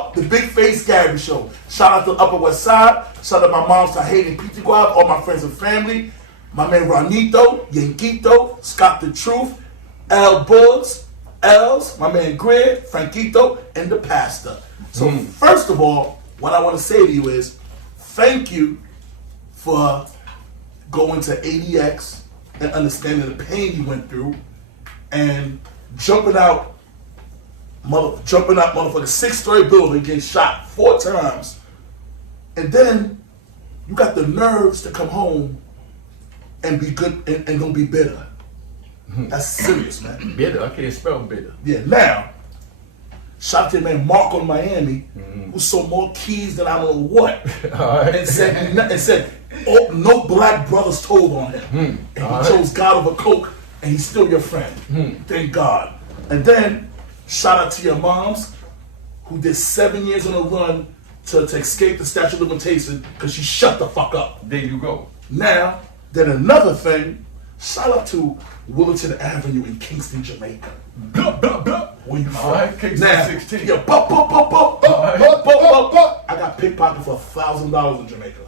York, the Bigface Gary Show. Shout out to Upper West Side. Shout out to my mom's Tahiti Pizza Guab, all my friends and family. My man Ronito, Yanquito, Scott the Truth, L Bugs, Els, my man Greg, Franquito, and the pastor. So first of all, what I want to say to you is thank you for going to ADX and understanding the pain you went through and jumping out motherfucking 6-story building, getting shot 4 times, and then you got the nerves to come home and be good and don't be bitter. That's serious, man. Bitter? I can't spell bitter. Yeah, now, shout out to your man Mark on Miami, who sold more keys than I don't know what. And said, oh, no black brothers told on him. And he chose God over Coke, and he's still your friend. Thank God. And then, shout out to your moms, who did 7 years on a run to escape the statute of limitation because she shut the fuck up. There you go. Now, then another thing, shout out to Willington Avenue in Kingston, Jamaica. Blah, blah, blah. Where you from? Right, Kingston now, 16. Yeah, I got pickpocketed for $1,000 in Jamaica.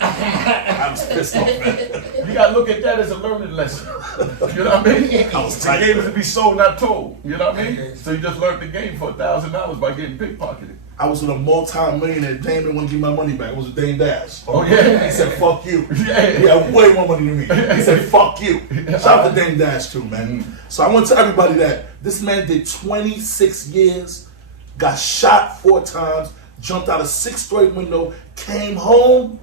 I was pissed off, man. You gotta look at that as a learning lesson. You know what I mean? I was The tight. game is to be sold, not told. You know what I mean? So you just learned the game for $1,000 by getting pickpocketed. I was with a multi-millionaire. Dame didn't want to give me my money back. It was a Dame Dash. Oh, yeah. He said, fuck you. Yeah. He had way more money than me. He said, fuck you. Shout out to Dame Dash too, man. So I want to tell everybody that this man did 26 years, got shot 4 times, jumped out a 6-story window, came home,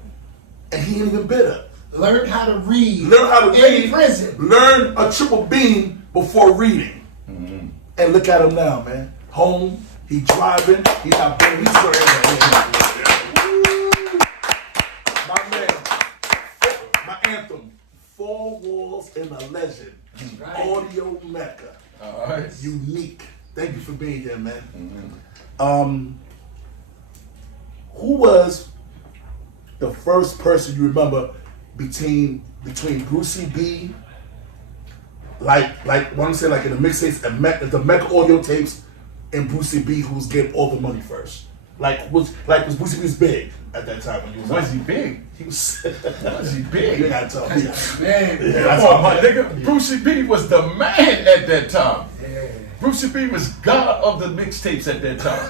and he ain't even bitter. Learn how to read. Learn how to read. In prison. Learn a triple beam before reading. And look at him now, man. Home. He driving, he got big, he's my man, my anthem, 4 Walls and a Legend, Right. Audio Mecca, All right. unique. Thank you for being here, man. Who was the first person you remember between Brucey B, like what I'm saying, like in the mixtapes and the Mecca audio tapes, and Brucey B, who was getting all the money first? Was Brucey B big at that time when you was he big? He was. Was he big? You gotta tell me. Man. Come on, my nigga. Brucey B was the man at that time. Brucey B was God of the mixtapes at that time.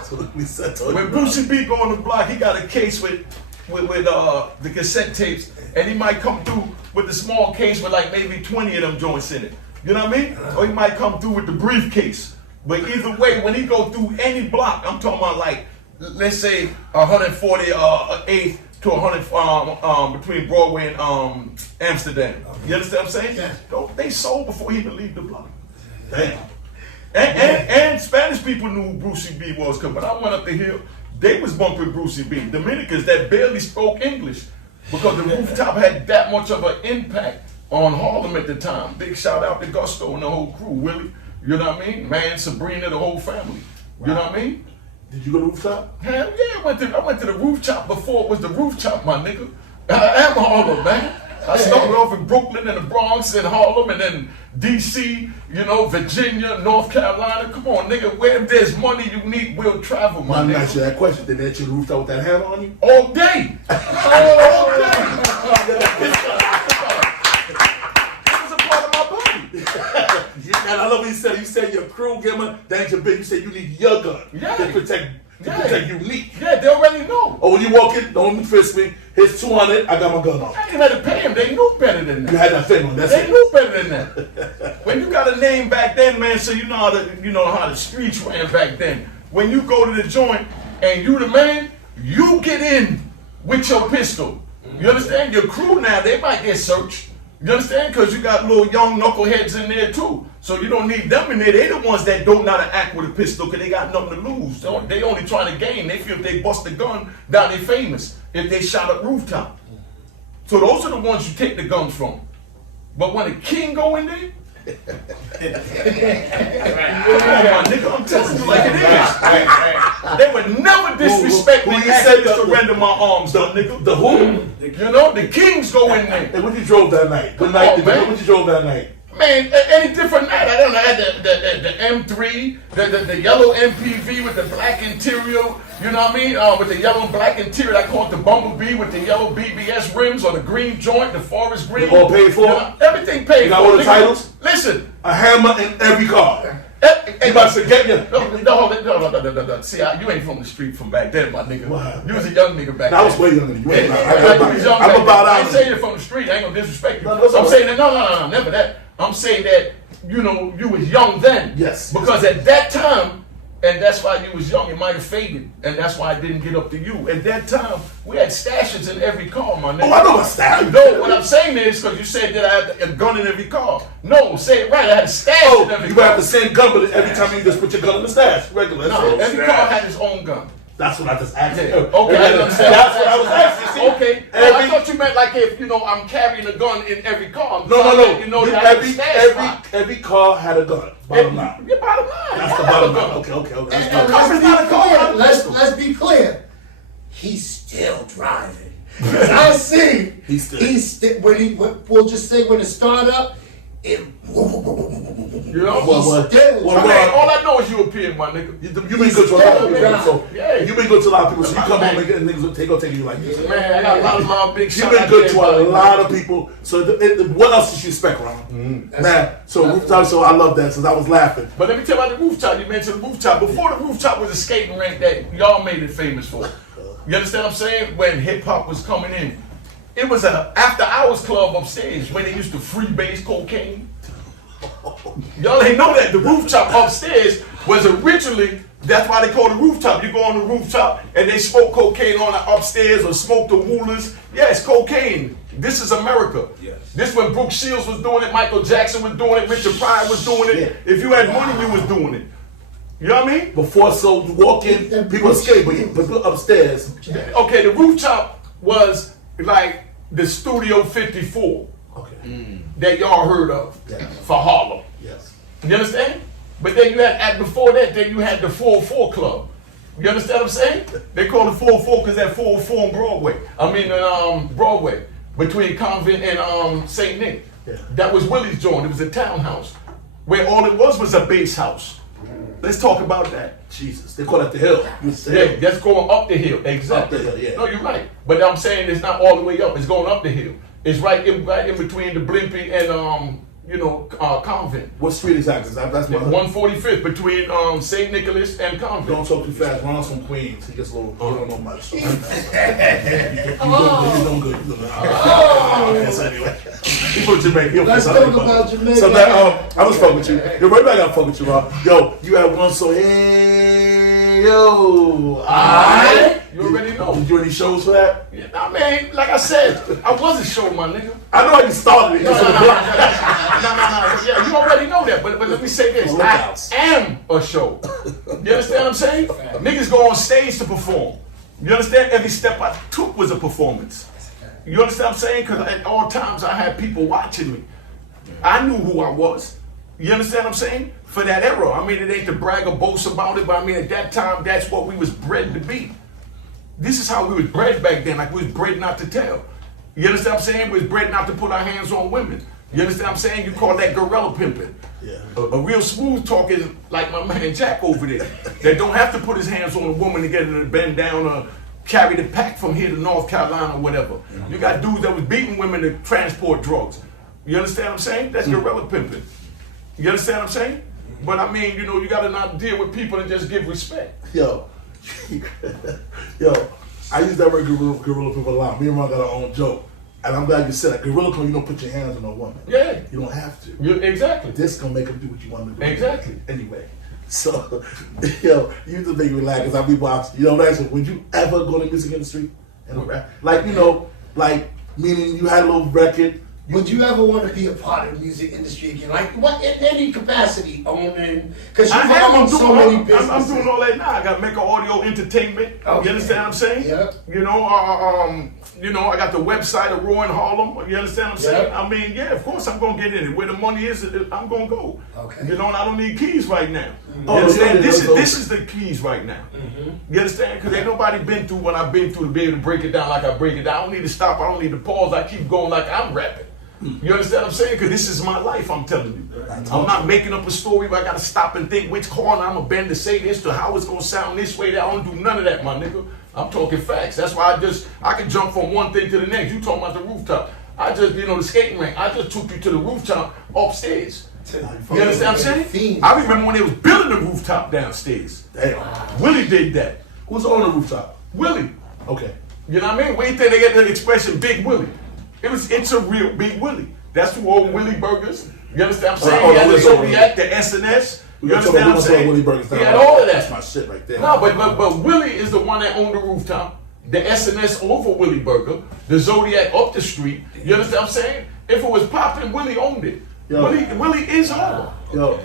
When Brucey B go on the block, he got a case with the cassette tapes, and he might come through with the small case with like maybe 20 of them joints in it. You know what I mean? Or he might come through with the briefcase. But either way, when he go through any block, I'm talking about like, let's say 148th to 100 between Broadway and Amsterdam. You understand what I'm saying? Yeah. They sold before he even leave the block. Damn. And Spanish people knew who Brucey B was, because when I went up the hill, they was bumping Brucey B. Dominicans that barely spoke English, because the rooftop had that much of an impact on Harlem at the time. Big shout out to Gusto and the whole crew, Willie. You know what I mean? Man, Sabrina, the whole family. You know what I mean? Did you go to rooftop? Hell yeah, I went to the rooftop before it was the rooftop, my nigga. I am Harlem, man. I started off in Brooklyn and the Bronx and Harlem and then DC, you know, Virginia, North Carolina. Come on, nigga, where there's money you need, we'll travel, my I'm nigga. asking you that question. Did they let you to the rooftop with that hammer on you? All day. All day. It was a part of my body. And I love what you said. You said your crew gave him danger big. You said you need your gun Yeah. to protect unique. Yeah, they already know. Oh, when you walk in, don't fist me. Here's 200. I got my gun on. I ain't had to pay them. They knew better than that. You had that thing on. That's They it. knew better than that. When you got a name back then, man, so you know how the streets ran back then. When you go to the joint and you the man, you get in with your pistol. You understand? Your crew now, they might get searched. You understand? Because you got little young knuckleheads in there too. So you don't need them in there. They the ones that don't know how to act with a pistol because they got nothing to lose. They only trying to gain. They feel if they bust a gun, down they famous. If they shot up rooftop. So those are the ones you take the guns from. But when a king go in there, come on, my nigga, I'm telling you like it is. They would never disrespect me and ask me to surrender my arms, though, nigga. The who? You know, the kings go in there. And when you drove that night? What Come night? on, man. When you drove that night? Man, any different night. I don't know. I had the M3, the yellow MPV with the black interior. You know what I mean? With the yellow and black interior. I call it the Bumblebee with the yellow BBS rims or the green joint, the forest green. You all paid for? You know, everything paid for. You got all the titles? Listen. A hammer in every car. You about to get you. No. See, you ain't from the street from back then, my nigga. Wow. You was a young nigga back then. I was way younger than you. I'm about I ain't saying you're from the street. I ain't gonna disrespect you. I'm saying that, no, never that. I'm saying that, you know, you was young then. Yes. Because at that time, and that's why you was young, it might have faded. And that's why I didn't get up to you. At that time, we had stashes in every car, my nigga. Oh, I know a stash. No, what I'm saying is, because you said that I had a gun in every car. No, say it right. I had a stash in every car. You have the same gun, but every time you just put your gun in the stash. Regular. No, every car had its own gun. That's what I just asked you. Okay, I understand. That's what I was asking. Okay. I thought you meant like if, you know, I'm carrying a gun in every car. No. You know, every car had a gun. Bottom line. Your bottom line. That's the bottom line. Okay. And let's be clear. He's still driving. I see. We'll just say when it started up, You know? All I know is European, my nigga. You've been good to a lot of people. So Yeah. you've been good to a lot of people. So you come home and niggas will take you like this. Man, I got a lot of my big You've been good to a lot of people. So what else did you expect, Ron? Man, so rooftop show, I love that since I was laughing. But let me tell you about the rooftop. You mentioned the rooftop. Before the rooftop was a skating rink that y'all made it famous for. You understand what I'm saying? When hip hop was coming in. It was a after hours club upstairs when they used to freebase cocaine. Y'all ain't know that. The rooftop upstairs was originally, that's why they call it the rooftop. You go on the rooftop and they smoke cocaine on the upstairs or smoke the woolers. Yeah, it's cocaine. This is America. Yes. This when Brooke Shields was doing it, Michael Jackson was doing it, Richard Pryor was doing it. Yeah. If you had money, you was doing it. You know what I mean? Before, so you walk in, people escape, but upstairs. Okay, the rooftop was like the Studio 54 that y'all heard of for Harlem. Yes. You understand? But then you had, before that, then you had the 404 Club. You understand what I'm saying? They call it 404 because that 404 on Broadway. Broadway, between Convent and St. Nick. Yeah. That was Willie's joint. It was a townhouse where all it was a base house. Let's talk about that. Jesus, they call it the hill. Yeah, that's going up the hill. Exactly. Up the hill, yeah. No, you're right. But I'm saying it's not all the way up. It's going up the hill. It's right in between the Blimpie and Convent. What street exactly? That's my 145th between St. Nicholas and Convent. Don't talk too fast. Ron's from Queens. He gets a little. You don't know much. So. You're doing good. So anyway, people in Jamaica. Let's talk about Jamaica. So now, I was fucking with you. Yo, right back. I gotta fuck with you, Ron. Yo, you had one. So hey, yo, alright. You already know. Did you do any shows for that? Yeah, I mean, like I said, I wasn't showing my nigga. I know how you started it. No. Yeah, you already know that. But let me say this. I am a show. You understand what I'm saying? Niggas go on stage to perform. You understand? Every step I took was a performance. You understand what I'm saying? Because at all times I had people watching me. I knew who I was. You understand what I'm saying? For that era. I mean, it ain't to brag or boast about it, but I mean, at that time, that's what we was bred to be. This is how we was bred back then. Like we was bred not to tell. You understand what I'm saying? We was bred not to put our hands on women. You understand what I'm saying? You call that gorilla pimping. Yeah. A real smooth talk is like my man Jack over there. That don't have to put his hands on a woman to get her to bend down or carry the pack from here to North Carolina or whatever. You got dudes that was beating women to transport drugs. You understand what I'm saying? That's gorilla pimping. You understand what I'm saying? But I mean, you know, you gotta not deal with people and just give respect. Yo, I use that word gorilla people a lot. Me and Ron got our own joke. And I'm glad you said that. Gorilla come, you don't put your hands on a woman. Yeah. You don't have to. Exactly. This gonna make them do what you want to do. Exactly. Anyway, so, yo, you used to make me laugh because I be watching. You know, actually, would you ever go to the music industry? And rap? Like, you know, like, meaning you had a little record. Would you ever want to be a part of the music industry again? Like, what, in any capacity, owning? Because you run so many businesses. I'm doing all that now. I got Mecca Audio Entertainment. Okay. You understand what I'm saying? Yeah. You know, I got the website of Raw in Harlem. You understand what I'm saying? Yeah. I mean, yeah, of course I'm gonna get in it. Where the money is, I'm gonna go. Okay. You know, and I don't need keys right now. Oh, You understand? yeah, This is the keys right now. You understand? Because ain't nobody been through what I've been through to be able to break it down like I break it down. I don't need to stop. I don't need to pause. I keep going like I'm rapping. You understand what I'm saying? Because this is my life, I'm telling you. I'm not making up a story where I got to stop and think which corner I'm going to bend to say this to how it's going to sound this way. I don't do none of that, my nigga. I'm talking facts. That's why I can jump from one thing to the next. You talking about the rooftop. I just, the skating rink, I just took you to the rooftop upstairs. You understand what I'm saying? I remember when they was building the rooftop downstairs. Damn. Willie did that. Who's on the rooftop? Willie. Okay. You know what I mean? Where you think they get the expression Big Willie? It's a real Big Willie. That's who owned Willie Burgers. You understand what I'm saying? He had the Zodiac, the S&S. You understand what I'm saying? Willie Burgers he had all of that. That's my shit right there. No, but Willie is the one that owned the rooftop. The S&S over Willie Burger. The Zodiac up the street. You understand what I'm saying? If it was popping, Willie owned it. Willie is Harlem. You're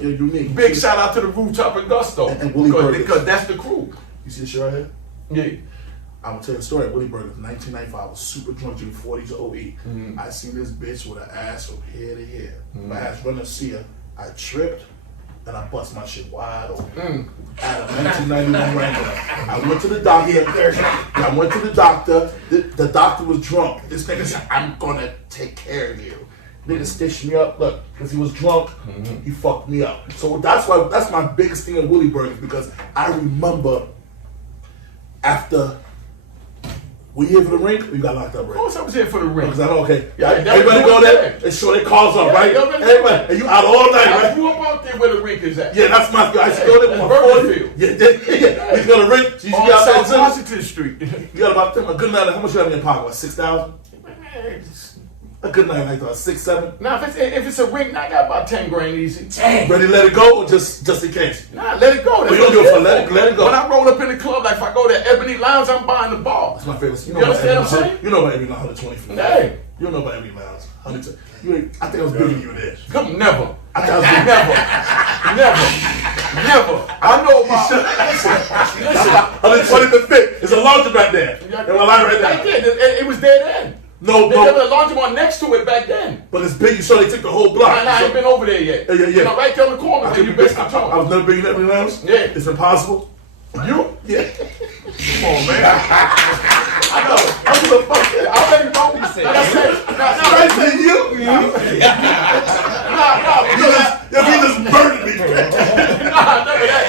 unique. Big shout out to the rooftop in Gusto. And Willie Burgers. Because that's the crew. You see the shit right here? Yeah. I'm gonna tell you a story at Willie Burgers, 1995. I was super drunk, drinking 40 to OE. I seen this bitch with an ass from here to here. My ass running to see her. I tripped and I bust my shit wide open. At a 1991 Wrangler. I went to the doctor. The doctor was drunk. This nigga said, I'm gonna take care of you. Nigga stitched me up, look, because he was drunk, he fucked me up. So that's my biggest thing at Willie Burgers, because I remember after. Were you here for the rink or you got locked up, right? Of course I was here for the rink. Okay. Yeah, everybody go there and show their cars up, right? Everybody. And you out all night, right? I grew up out there where the rink is at. Yeah, that's my. I used to go there with my 40. Yeah. We used to go to the rink. You used to be outside South Washington Street. You got about a good night. How much you have in your pocket? What, 6,000? A good night like that, 6, 7. Now if it's a rink, I got about 10 grand easy. 10. Ready to let it go or just in case? Nah, let it go. What you gonna do for let it go? When I roll up in the club, like if I go to Ebony Lounge, I'm buying the bar. That's my favorite. You understand what I'm saying? You know about Ebony Lounge 124. Hey. You don't know about Ebony Lounge 100. I think I was bigger than you there. Come never. I think I was bigger. Never. I know about. Listen. 125th fit. It's a laundromat there. Right there. It was there then. No. They had a laundromat next to it back then. But it's big. You saw they took the whole block. I ain't been over there yet. Yeah. You know, right there on the corner where you basically I was never big in Ebony Lounge. Yeah. It's impossible. You? Yeah. Come on, man. I know. I'm gonna fuck it. I already know what you said. I said you. You just burning me.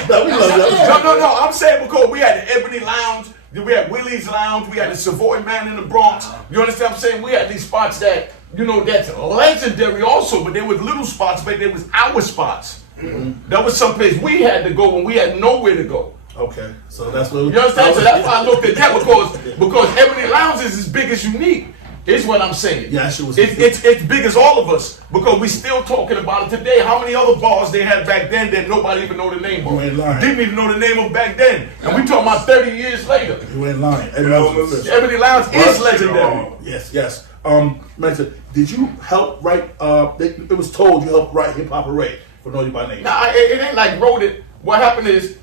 No. I'm saying because we had the Ebony Lounge, we had Willie's Lounge, we had the Savoy Man in the Bronx. You understand what I'm saying? We had these spots that, that's legendary also, but they were little spots, but they was our spots. That was someplace we had to go when we had nowhere to go. Okay, so that's what you understand. So that's why I looked at that because Ebony Lounge is as big as Unique. Is what I'm saying. Yeah, she was. It's big as all of us because we still talking about it today. How many other bars they had back then that nobody even know the name of? You ain't lying. Didn't even know the name of back then, and we talking about 30 years later. You ain't lying. Ebony Lounge is legendary. Yes. Mention, did you help write? It was told you helped write Hip Hop Array for Naughty by Nature. Nah, it ain't like wrote it. What happened is,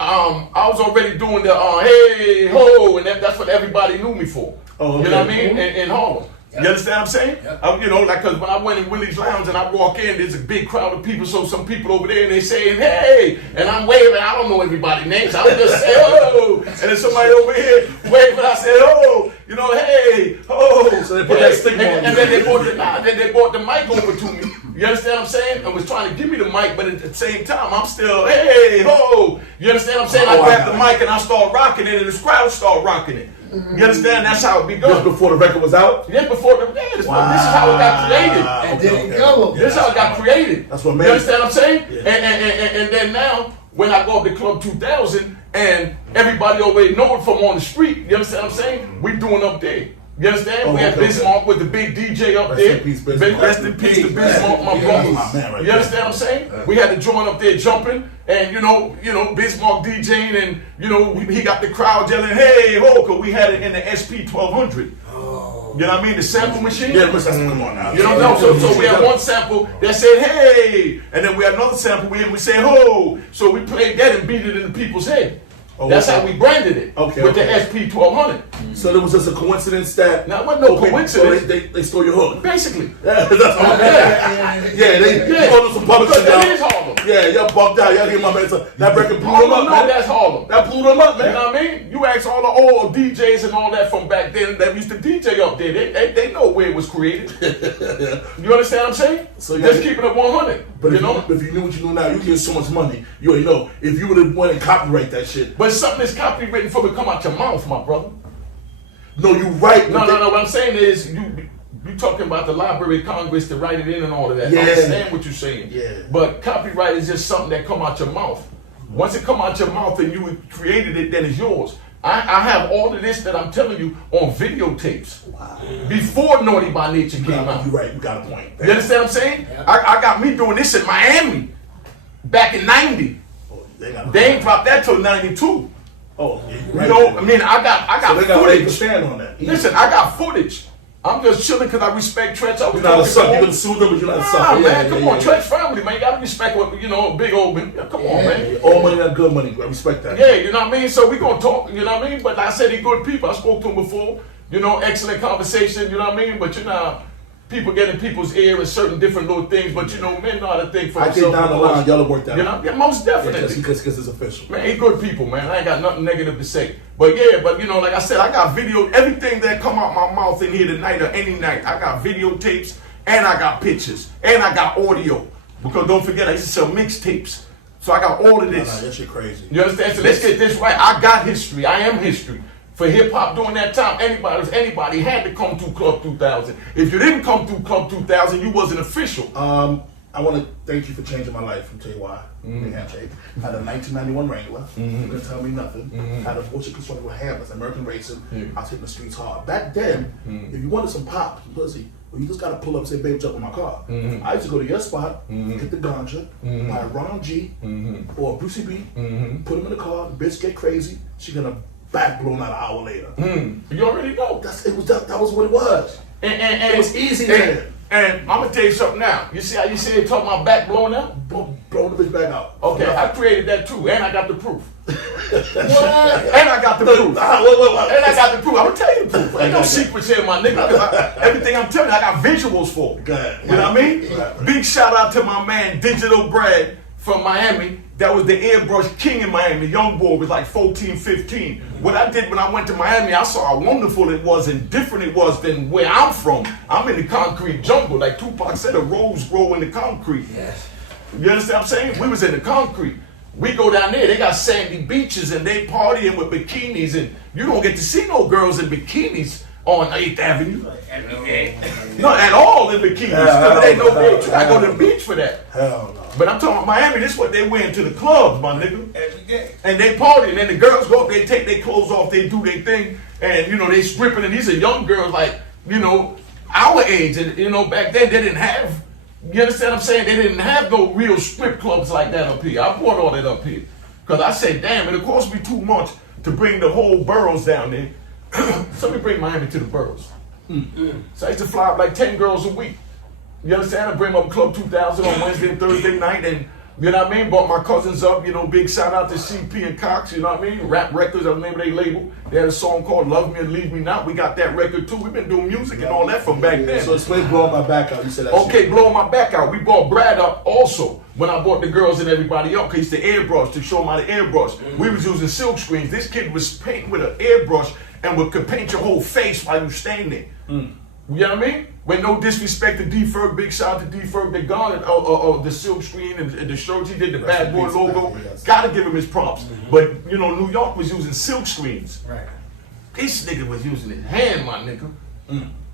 I was already doing the hey ho, and that's what everybody knew me for. Oh, okay. You know what I mean? In Harlem. Yep. You understand what I'm saying? Yep. Cause when I went in Willie's Lounge and I walk in, there's a big crowd of people. So some people over there and they saying, hey, and I'm waving. I don't know everybody's names. I would just say, oh, and then somebody over here waving. I said, oh, hey, oh. So they put that stigma on you. And then they brought the mic over to me. You understand what I'm saying? And was trying to give me the mic, but at the same time, I'm still, hey, ho. You understand what I'm saying? I grabbed the mic and I start rocking it, and the crowd start rocking it. You understand? That's how it be going. Just before the record was out? Just before this is how it got created. And then it go. This is how it got created. That's what made it. You understand what I'm saying? Yeah. And then now, when I go up to Club 2000, and everybody already know it from on the street, you understand what I'm saying? We doing up there. You understand? We had Bismarck with the big DJ up there. Rest in peace to Bismarck, my brother. You understand what I'm saying? We had the joint up there jumping, and Bismarck DJing, and he got the crowd yelling, "Hey ho!" Because we had it in the SP 1200. You know what I mean? The sample machine. Yeah, but come on now. You don't know. So we had one sample that said, "Hey," and then we had another sample where we said, "Ho!" So we played that and beat it in the people's head. That's how we branded it with the SP 1200. So there was just a coincidence that. Now, it wasn't no coincidence. They stole your hook. Basically. That's what they told them some publishing. It is Harlem. Yeah, y'all bugged out. Y'all hear my man. That record blew them Harlem, up, man. that's Harlem. That blew them up, man. You know what I mean? You ask all the old DJs and all that from back then that used to DJ up there. They know where it was created. You understand what I'm saying? So just keeping it 100. But you know? if you knew what you know now, you get so much money. You already know. If you would have went and copyright that shit. But something that's copywritten from it come out your mouth, my brother. No, you right. No. What I'm saying is you talking about the Library of Congress to write it in and all of that. Yeah. I understand what you're saying. Yeah. But copyright is just something that come out your mouth. Once it come out your mouth and you created it, then it's yours. I have all of this that I'm telling you on videotapes. Wow. Before Naughty by Nature came out. You're right. You got a point. You understand what I'm saying? Yeah. I got me doing this in Miami back in 90. Oh, they ain't dropped that till 92. Oh, yeah, right. You know, I mean, I got so they footage. Stand on that. Listen, I got footage. I'm just chilling because I respect Trench. You're not a sucker. You're gonna sue them, but you're not a sucker. Man, come on, Trench family, man. You gotta respect what, you know, big old man. Come on, man. All money, not good money. I respect that. Yeah, you know what I mean? So we gonna talk, you know what I mean? But like I said, he good people. I spoke to him before. You know, excellent conversation, you know what I mean? But you know, people get in people's ear and certain different little things, but you know, men know how to think for themselves. I think down the line, y'all have worked that out. You know, yeah, most definitely. Because it's official. Man, he good people, man. I ain't got nothing negative to say. But yeah, but you know, like I said, I got video, everything that come out my mouth in here tonight or any night, I got videotapes and I got pictures and I got audio. Because don't forget, I used to sell mixtapes. So I got all of this. No, that shit crazy. You understand? So let's get this right. I got history. I am history. For hip hop during that time, anybody had to come through Club 2000. If you didn't come through Club 2000, you wasn't official. I want to thank you for changing my life. I'll tell you why. Handshake. I had a 1991 Wrangler. You couldn't tell me nothing. I had a bullshit constructed with hammers, American racing. I was hitting the streets hard. Back then, if you wanted some pop, some pussy, well, you just got to pull up and say, babe, jump in my car. I used to go to your spot, get the ganja, buy a Ron G or a Brucey B, put him in the car, the bitch get crazy, she gonna back blown out an hour later. You already know. That was what it was. And it was easy then. And I'm gonna tell you something now. You see how you say talking about back blowing out? Blow the bitch back out. Okay, I created that too, and I got the proof. And I got the proof. And I got the proof. I'm gonna tell you the proof. Ain't no secrets here, my nigga. Everything I'm telling you, I got visuals for. You know what I mean? Big shout out to my man Digital Brad from Miami. That was the airbrush king in Miami. Young boy was like 14, 15. What I did when I went to Miami, I saw how wonderful it was and different it was than where I'm from. I'm in the concrete jungle. Like Tupac said, the rose grow in the concrete. Yes. You understand what I'm saying? We was in the concrete. We go down there, they got sandy beaches and they partying with bikinis, and you don't get to see no girls in bikinis on 8th Avenue. Not at all in bikinis. There ain't no beach. You gotta go to the beach for that. Hell no. But I'm talking about Miami, this is what they wear to the clubs, my nigga. And they party, and then the girls go up, they take their clothes off, they do their thing, and you know, they stripping, and these are young girls like, you know, our age, and you know, back then they didn't have, you understand what I'm saying? They didn't have no real strip clubs like that up here. I brought all that up here. Because I said, damn, it'll cost me too much to bring the whole boroughs down there. So we bring Miami to the boroughs. So I used to fly up like 10 girls a week. You understand? I bring them up Club 2000 on Wednesday and Thursday night, and you know what I mean? Brought my cousins up, you know, big shout out to CP and Cox, you know what I mean? Rap Records, that's the name of their label. They had a song called Love Me and Leave Me Not. We got that record too. We've been doing music and all that from back then. So explain blowing my back out. You said that okay, shit. Blowing my back out. We brought Brad up also when I brought the girls and everybody up, because the airbrush, to show them how to airbrush. We was using silk screens. This kid was painting with an airbrush and could paint your whole face while you standing. You know what I mean? With no disrespect to D-Ferg, big shout out to D-Ferg, the guy, the silk screen and the shirts, he did the Bad Boy logo. Gotta give him his props. But, you know, New York was using silk screens. Right. This nigga was using his hand, my nigga.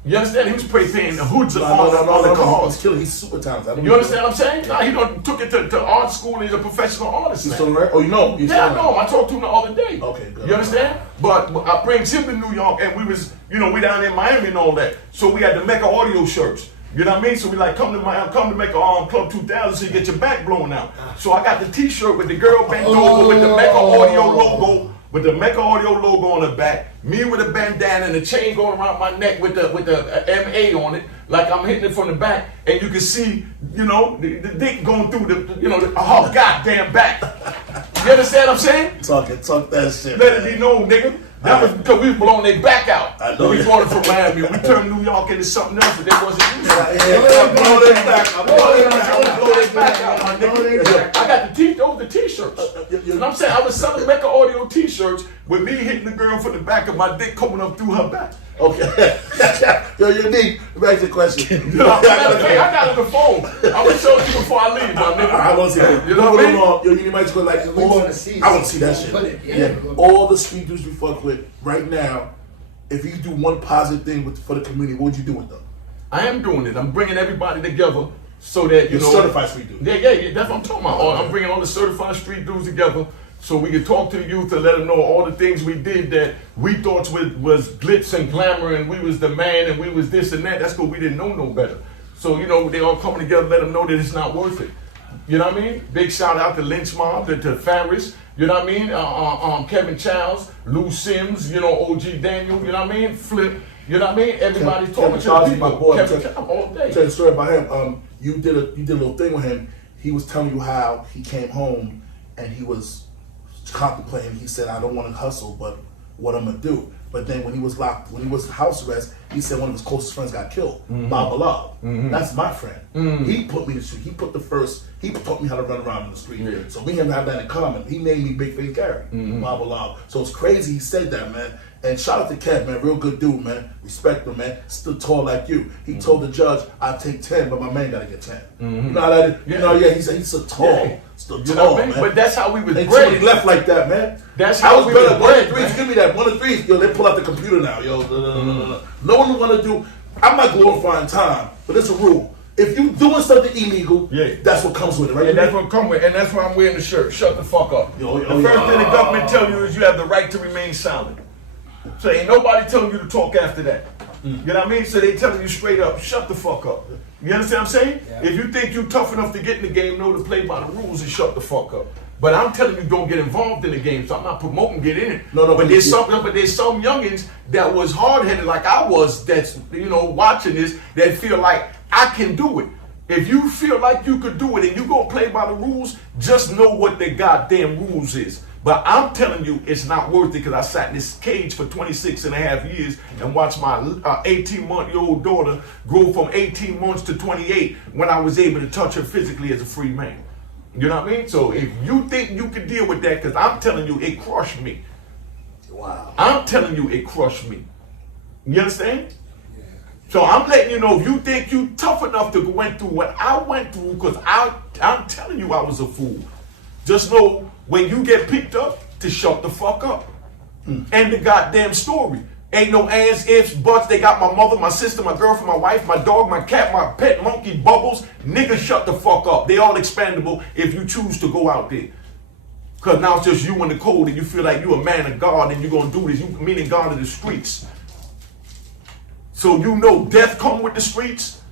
You understand? He was painting the hoods on the cars. He's super talented. You understand what I'm saying? Nah, he took it to art school, and he's a professional artist now. So, right? Oh, you know? Yeah, I know him. I talked to him the other day. Okay, good. You understand? But I brings him to New York, and we was, you know, we down there in Miami and all that. So we had the Mecca audio shirts. You know what I mean? So we like, come to Mecca Club 2000 so you get your back blown out. So I got the t-shirt with the girl bent over with the Mecca audio logo. With the Mecca audio logo on the back, me with a bandana and a chain going around my neck with the MA on it, like I'm hitting it from the back, and you can see, you know, the dick going through the goddamn back. You understand what I'm saying? Talk that shit. Let it be known, nigga. That was because we was blowing their back out. I know We that. brought it from Miami. We turned New York into something else that they wasn't used to. I blow their back. I blow their back out, my nigga. I got the t-shirts. You know what I'm saying? I was selling Mecca audio t-shirts with me hitting the girl from the back of my dick coming up through her back. Okay. Yo, Unique, back to the question. You know, I got it on the phone. I'm gonna show you before I leave, my nigga. I want to see that. You know what I mean? Yo, you might just go like, We want to see. I want to see that shit. Put it, Yeah. All the street dudes we fuck with right now, if you could do one positive thing for the community, what would you do with them? I am doing it. I'm bringing everybody together so that, you You're know. certified street dude. Yeah. That's what I'm talking about. I'm bringing all the certified street dudes together so we can talk to the youth and let them know all the things we did that we thought was glitz and glamour and we was the man and we was this and that. That's because we didn't know no better. So, you know, they all coming together, let them know that it's not worth it. You know what I mean? Big shout out to Lynch Mob, to Farris, you know what I mean? Kevin Childs, Lou Sims, you know, OG Daniel, you know what I mean? Flip, you know what I mean? Everybody's talking to the people. My boy. Kevin Childs all day. Tell you a story about him. You did a little thing with him. He was telling you how he came home and he was contemplating. He said, I don't want to hustle, but what I'm gonna do. But then when he was house arrest, he said one of his closest friends got killed. Bob Love. That's my friend. He put me to street. He taught me how to run around in the street. Yeah. So we and him have that in common. He named me Bigface Gary. Bob Love. So it's crazy he said that, man. And shout out to Kev, man. Real good dude, man. Respect him, man. Still tall like you. He told the judge, I'll take 10, but my man gotta get 10. You know how that is? You know, yeah, he's so tall. Yeah. Still You tall, know what I mean? man. But that's how we was Ain't bred. somebody left like that, man. That's I how was we better. was One bred, of threes, man. give me that. One of threes, yo, they pull out the computer now, yo. No one want to do. I'm not glorifying time, but it's a rule. If you doing something illegal, Yeah. that's what comes with it, right? And that's what come with, and that's why I'm wearing the shirt. Shut the fuck up. Yo, the first thing the government tell you is you have the right to remain silent. So ain't nobody telling you to talk after that. You know what I mean? So they telling you straight up, shut the fuck up. You understand what I'm saying? Yeah. If you think you tough enough to get in the game, know to play by the rules and shut the fuck up. But I'm telling you, don't get involved in the game. So I'm not promoting get in it. No, but there's some youngins that was hard headed like I was. That's watching this that feel like I can do it. If you feel like you could do it and you gonna play by the rules, just know what the goddamn rules is. But I'm telling you, it's not worth it because I sat in this cage for 26 and a half years and watched my 18-month-old daughter grow from 18 months to 28 when I was able to touch her physically as a free man. You know what I mean? So if you think you can deal with that, because I'm telling you, it crushed me. Wow. I'm telling you, it crushed me. You understand? So I'm letting you know, if you think you tough enough to go through what I went through, because I'm telling you I was a fool. Just know when you get picked up, to shut the fuck up. And the goddamn story. Ain't no ands, ifs, buts. They got my mother, my sister, my girlfriend, my wife, my dog, my cat, my pet monkey, Bubbles. Nigga, shut the fuck up. They all expandable if you choose to go out there. Because now it's just you in the cold and you feel like you a man of God and you're going to do this. You meaning God in the streets. So you know death come with the streets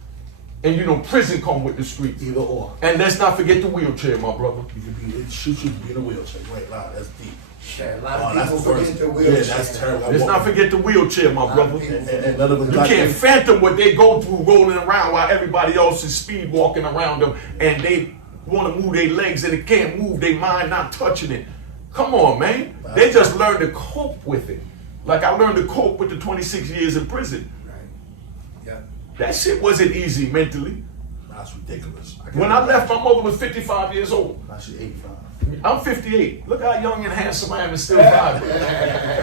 and you know prison come with the streets. Either or. And let's not forget the wheelchair, my brother. You could be, it shoots you to be in a wheelchair. Right, wow, that's deep. A lot Oh, of that's people the first. forget the Yeah, wheelchair. that's terrible. Let's not forget the wheelchair, my brother. And none of us You got can't that. fathom what they go through rolling around while everybody else is speed walking around them and they want to move their legs and they can't move their mind not touching it. Come on, man. They just learn to cope with it. Like I learned to cope with the 26 years in prison. Right. Yeah. That shit wasn't easy mentally. That's ridiculous. When I left, my mother was 55 years old. Now she's 85. I'm 58. Look how young and handsome I am and still vibrant.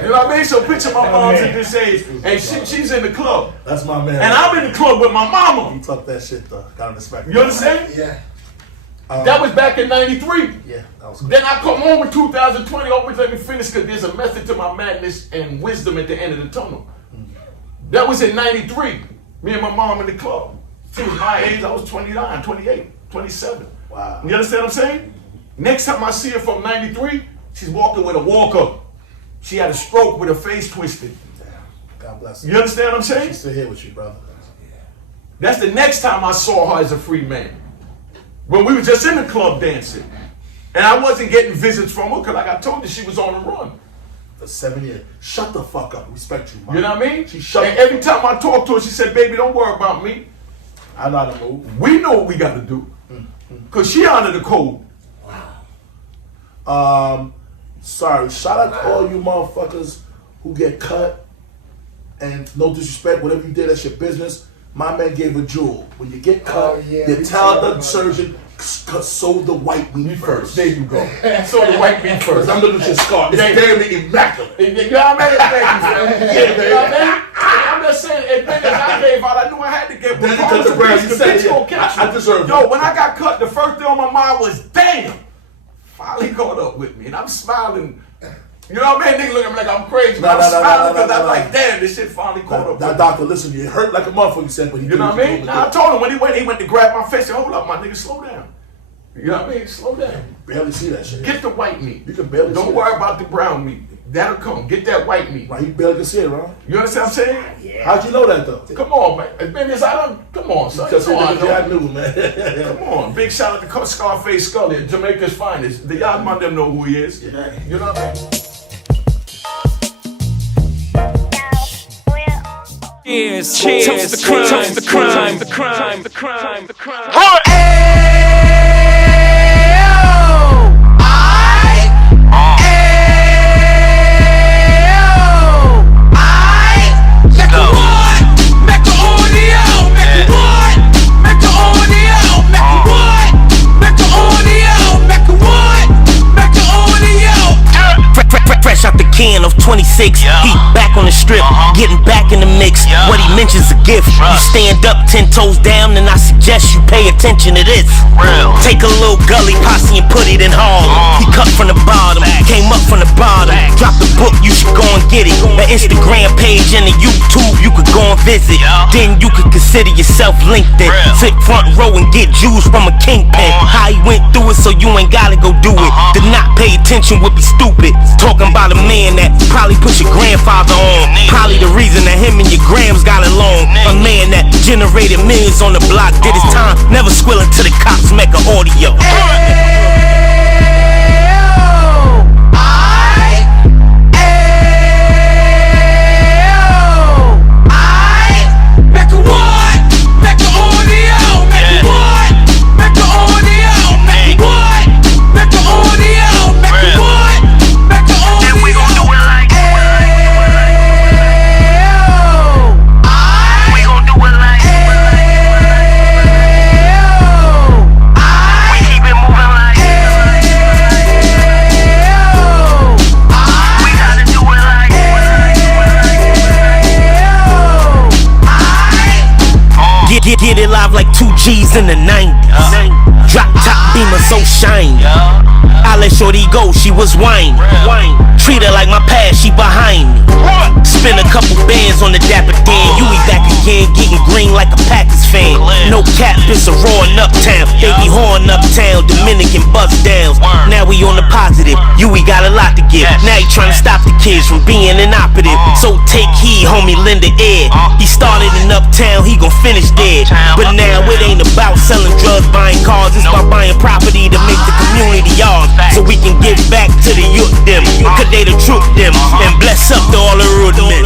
You know what I mean? So picture my mom's at this age and she's in the club. That's my man. And I'm in the club with my mama. He talked that shit though. Gotta respect. You understand? Yeah. That was back in 93. Yeah, that was good. Then I come home in 2020. Always let me finish because there's a method to my madness and wisdom at the end of the tunnel. That was in 93. Me and my mom in the club. She was my age. I was 29, 28, 27. Wow. You understand what I'm saying? Next time I see her from 93, she's walking with a walker. She had a stroke with her face twisted. Damn. God bless her. You understand what I'm saying? She's still here with you, brother. That's the next time I saw her as a free man. When we were just in the club dancing. And I wasn't getting visits from her because like I told you, she was on the run. For 7 years. Shut the fuck up. Respect you, man. You know what I mean? She shut And every time I talked to her, she said, baby, don't worry about me. I know how to move. We know what we got to do. Because she honored the code. Sorry. Shout out to all you motherfuckers who who get cut, and no disrespect, whatever you did, that's your business. My man gave a jewel. When you get cut, you tell the surgeon, sew the white meat first. There you go. Sew the white meat first. I'm looking at your scar. It's damn immaculate. You know what I mean? Thank you, you know what I mean? I'm just saying, as I gave out, I knew I had to get one. I deserve it. Yo, when I got cut, the first thing on my mind was, damn, finally caught up with me. And I'm smiling. You know what I mean? Nigga look at me like I'm crazy. But I'm smiling because I'm like, damn, this shit finally caught up with me. That doctor, listen, you hurt like a motherfucker, he said, but he You know what I mean? Nah, I told him when he went to grab my face, hold up, my nigga, slow down. You know what I mean? Slow down. You barely see that shit. Get the white meat. You can barely see Don't worry about the brown meat. That'll come. Get that white meat. Right, you barely can see it, right? You understand what I'm saying? Yeah. How'd you know that, though? Come on, man. Come on, son. Because I knew, man. Come on. Big shout out to Scarface Scully, Jamaica's finest. The y'all man them know who he is. Yeah. You know what I mean? Cheers, toast the crime, toast the crime, the crime, the crime, the crime. Fresh out the can of 26, he back on the strip, getting back in the mix. What he mentions a gift. You stand up 10 toes down, and I suggest you pay attention to this. Take a little gully posse and put it in Harlem. He cut from the bottom, came up from the bottom. Drop the book, you should go and get it. The Instagram page and the YouTube, you could go and visit. Then you could consider yourself LinkedIn. Sit front row and get Jews from a kingpin. How he went through it, so you ain't gotta go do it. To not pay attention would be stupid. Talking about a man that probably put your grandfather on. Probably the reason that him and your grams got along. A man that generated millions on the block, did his time, never squilling to the cops, Mecca audio. Get it live like 2 G's in the 90s. Drop top beamer so shiny. I let shorty go, she was whining. Treat her like my past, she behind me. Spin a couple bands on the dapper Dan. You be back again, getting green like a Packers fan. No cap, it's a roaring uptown. They be horn uptown, Dominican bust downs. Now we on the positive, you we got a lot to give. Now he trying to stop the kids from being inoperative. So take heed, homie, lend a ear. He started in uptown, he gon' finish dead. But now it ain't about selling drugs, buying cars. It's about buying property to make the community ours, so we can give back to the youth them. Cause they the truth them, and bless up to all the root men.